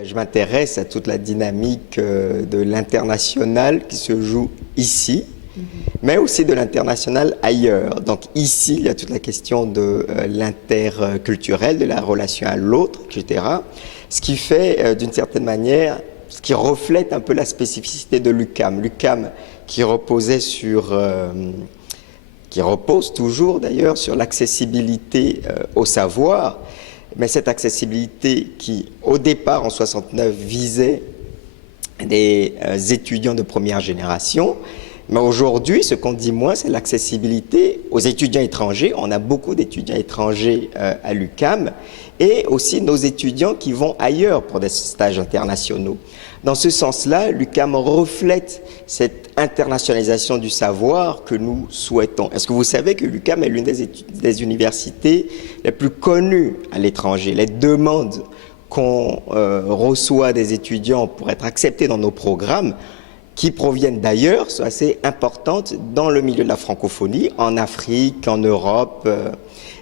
Je m'intéresse à toute la dynamique de l'international qui se joue ici, mais aussi de l'international ailleurs. Donc ici, il y a toute la question de l'interculturel, de la relation à l'autre, etc. Ce qui fait, d'une certaine manière, ce qui reflète un peu la spécificité de l'UQAM. L'UQAM qui reposait sur... qui repose toujours d'ailleurs sur l'accessibilité au savoir, mais cette accessibilité qui, au départ, en 69, visait des étudiants de première génération, mais aujourd'hui, ce qu'on dit moins, c'est l'accessibilité aux étudiants étrangers. On a beaucoup d'étudiants étrangers à l'UQAM, et aussi nos étudiants qui vont ailleurs pour des stages internationaux. Dans ce sens-là, l'UQAM reflète cette internationalisation du savoir que nous souhaitons. Est-ce que vous savez que l'UQAM est l'une des universités les plus connues à l'étranger? Les demandes qu'on reçoit des étudiants pour être acceptés dans nos programmes, qui proviennent d'ailleurs, sont assez importantes dans le milieu de la francophonie, en Afrique, en Europe.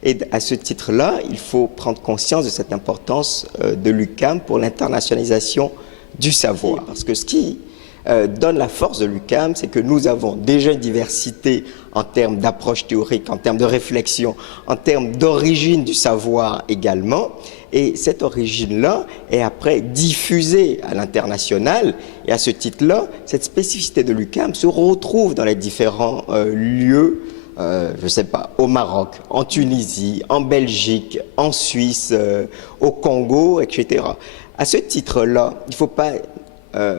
Et à ce titre-là, il faut prendre conscience de cette importance de l'UQAM pour l'internationalisation du savoir. Parce que ce qui donne la force de l'UQAM, c'est que nous avons déjà une diversité en termes d'approche théorique, en termes de réflexion, en termes d'origine du savoir également. Et cette origine-là est après diffusée à l'international. Et à ce titre-là, cette spécificité de l'UQAM se retrouve dans les différents lieux, je ne sais pas, au Maroc, en Tunisie, en Belgique, en Suisse, au Congo, etc. À ce titre-là, il ne faut pas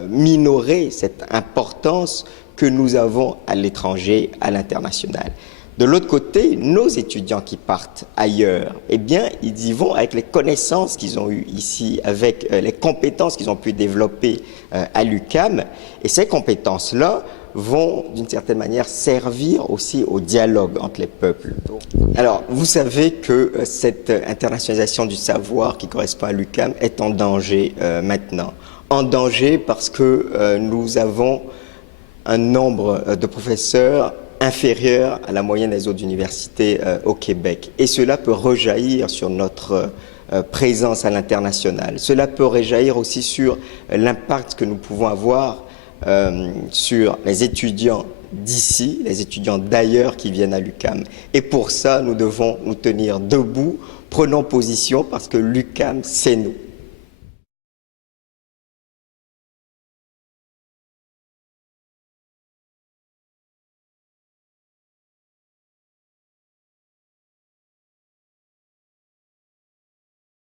minorer cette importance que nous avons à l'étranger, à l'international. De l'autre côté, nos étudiants qui partent ailleurs, eh bien, ils y vont avec les connaissances qu'ils ont eues ici, avec les compétences qu'ils ont pu développer à l'UQAM. Et ces compétences-là vont, d'une certaine manière, servir aussi au dialogue entre les peuples. Alors, vous savez que cette internationalisation du savoir qui correspond à l'UQAM est en danger maintenant. En danger parce que nous avons un nombre de professeurs inférieur à la moyenne des autres universités au Québec. Et cela peut rejaillir sur notre présence à l'international. Cela peut rejaillir aussi sur l'impact que nous pouvons avoir sur les étudiants d'ici, les étudiants d'ailleurs qui viennent à l'UQAM. Et pour ça, nous devons nous tenir debout, prenons position parce que l'UQAM, c'est nous.